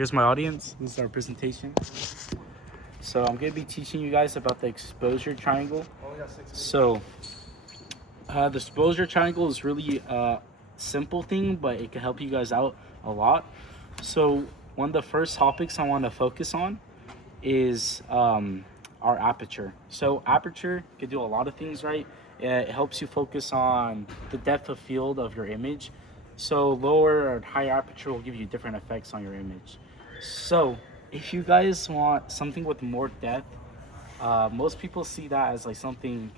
here's my audience. This is our presentation. So I'm going to be teaching you guys about the exposure triangle. So the exposure triangle is really a simple thing, but it can help you guys out a lot. So one of the first topics I want to focus on is our aperture. So aperture can do a lot of things, right? It helps you focus on the depth of field of your image. So lower or higher aperture will give you different effects on your image. So if you guys want something with more depth, most people see that as like something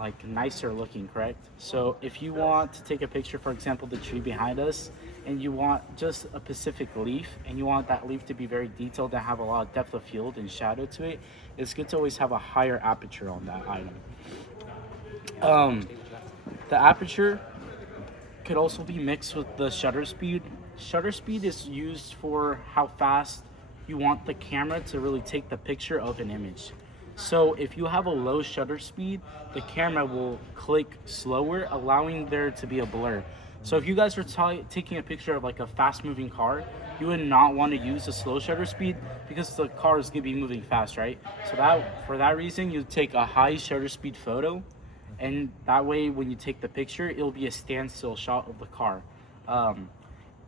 like nicer looking, correct? So if you want to take a picture, for example, the tree behind us, and you want just a specific leaf, and you want that leaf to be very detailed and have a lot of depth of field and shadow to it, it's good to always have a higher aperture on that item. The aperture could also be mixed with the shutter speed. Shutter speed is used for how fast you want the camera to really take the picture of an image. So if you have a low shutter speed, the camera will click slower, allowing there to be a blur. So if you guys are taking a picture of like a fast moving car, you would not want to use a slow shutter speed because the car is going to be moving fast, right? So for that reason, you take a high shutter speed photo, and that way when you take the picture, it'll be a standstill shot of the car.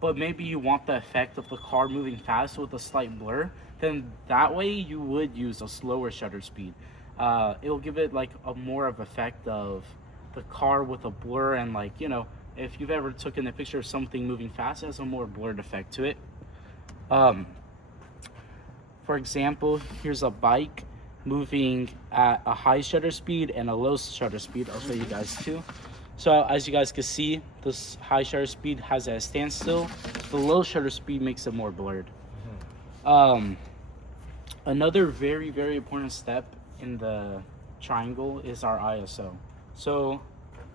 But maybe you want the effect of the car moving fast with a slight blur, then that way you would use a slower shutter speed. It'll give it like a more of effect of the car with a blur, and like, you know, if you've ever taken a picture of something moving fast, it has a more blurred effect to it. For example, here's a bike moving at a high shutter speed and a low shutter speed. I'll show you guys too. So as you guys can see, this high shutter speed has a standstill. The low shutter speed makes it more blurred. Another very, very important step in the triangle is our ISO. So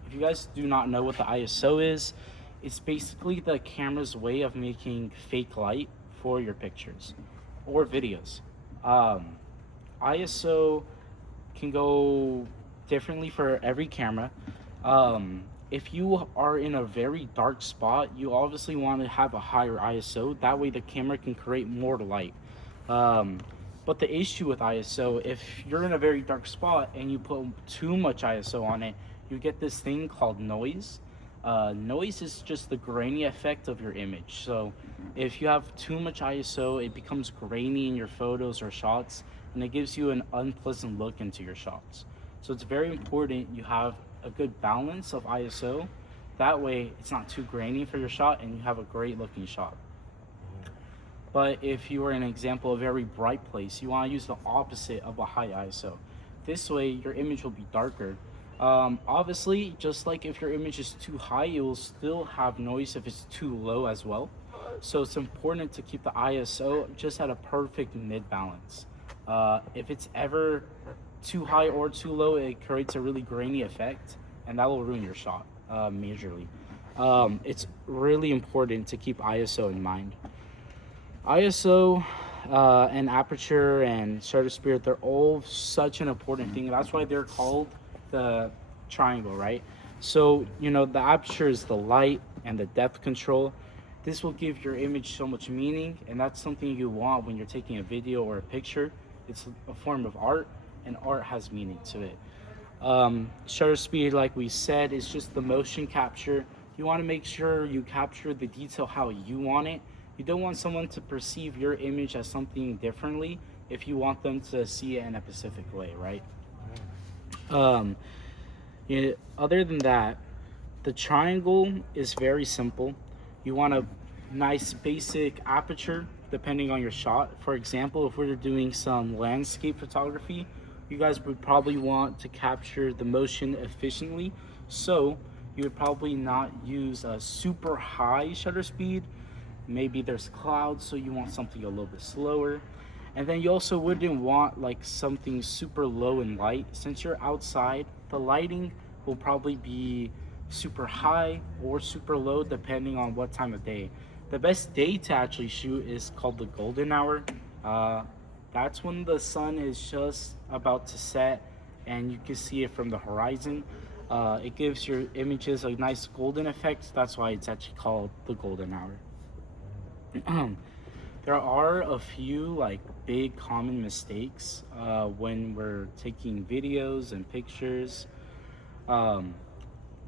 if you guys do not know what the ISO is, it's basically the camera's way of making fake light for your pictures or videos. ISO can go differently for every camera. If you are in a very dark spot, you obviously want to have a higher ISO. That way the camera can create more light. But the issue with ISO, if you're in a very dark spot and you put too much ISO on it, you get this thing called noise. Noise is just the grainy effect of your image. So if you have too much ISO, it becomes grainy in your photos or shots, and it gives you an unpleasant look into your shots. So it's very important you have a good balance of ISO. That way it's not too grainy for your shot and you have a great looking shot. But if you are in an example, a very bright place, you want to use the opposite of a high ISO. This way your image will be darker. Obviously, just like if your image is too high, it will still have noise if it's too low as well. So it's important to keep the ISO just at a perfect mid balance. If it's ever too high or too low, it creates a really grainy effect, and that will ruin your shot majorly. It's really important to keep ISO in mind. ISO and aperture and shutter speed, they're all such an important thing. That's why they're called the triangle, right? So, you know, the aperture is the light and the depth control. This will give your image so much meaning, and that's something you want when you're taking a video or a picture. It's a form of art, and art has meaning to it. Shutter speed, like we said, is just the motion capture. You want to make sure you capture the detail how you want it. You don't want someone to perceive your image as something differently if you want them to see it in a specific way, right? Other than that, the triangle is very simple. You want a nice basic aperture depending on your shot. For example, if we're doing some landscape photography, you guys would probably want to capture the motion efficiently. So you would probably not use a super high shutter speed. Maybe there's clouds, so you want something a little bit slower. And then you also wouldn't want like something super low in light. Since you're outside, the lighting will probably be super high or super low depending on what time of day. The best day to actually shoot is called the golden hour. That's when the sun is just about to set and you can see it from the horizon. It gives your images a nice golden effect. That's why it's actually called the golden hour. There are a few like big common mistakes when we're taking videos and pictures. Um,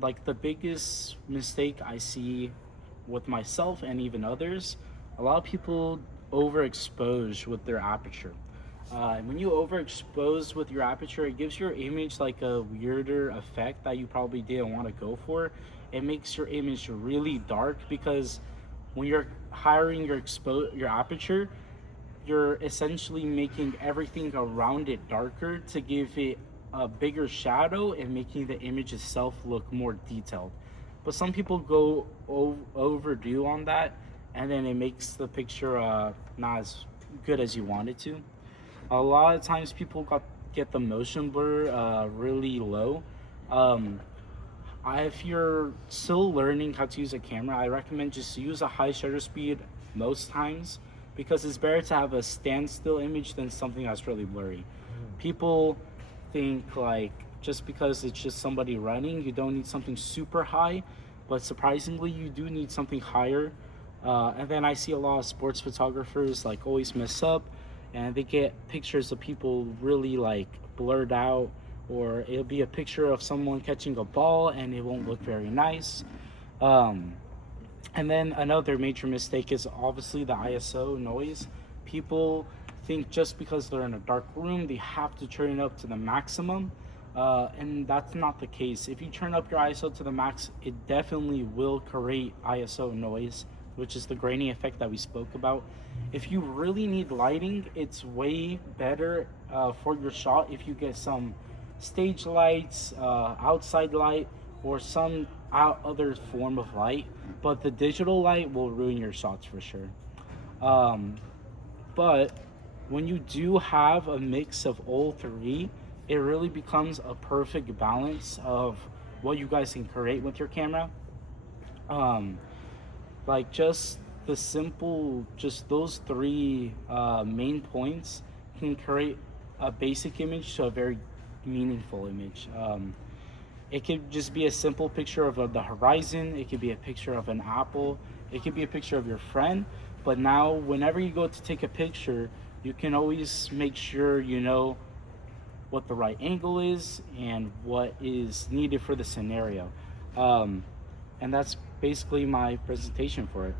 like the biggest mistake I see with myself and even others, a lot of people overexpose with their aperture. And when you overexpose with your aperture, it gives your image like a weirder effect that you probably didn't want to go for. It makes your image really dark because when you're hiring your aperture, you're essentially making everything around it darker to give it a bigger shadow and making the image itself look more detailed. But some people go overdo on that, and then it makes the picture not as good as you want it to. A lot of times people get the motion blur really low. Um, if you're still learning how to use a camera, I recommend just use a high shutter speed most times because it's better to have a standstill image than something that's really blurry. People think like just because it's just somebody running, you don't need something super high, but surprisingly, you do need something higher. And then I see a lot of sports photographers like always mess up, and they get pictures of people really like blurred out, or it'll be a picture of someone catching a ball and it won't look very nice. Um, and then another major mistake is obviously the ISO noise. People think just because they're in a dark room, they have to turn it up to the maximum. And that's not the case. If you turn up your ISO to the max, it definitely will create ISO noise, which is the graining effect that we spoke about. If you really need lighting, it's way better for your shot if you get some stage lights, outside light, or some other form of light. But the digital light will ruin your shots for sure. Um, but when you do have a mix of all three, it really becomes a perfect balance of what you guys can create with your camera. Um, like just the simple, just those three main points can create a basic image to a very meaningful image. It could just be a simple picture of the horizon. It could be a picture of an apple. It could be a picture of your friend. But now, whenever you go to take a picture, you can always make sure you know what the right angle is and what is needed for the scenario. Um, and that's basically my presentation for it.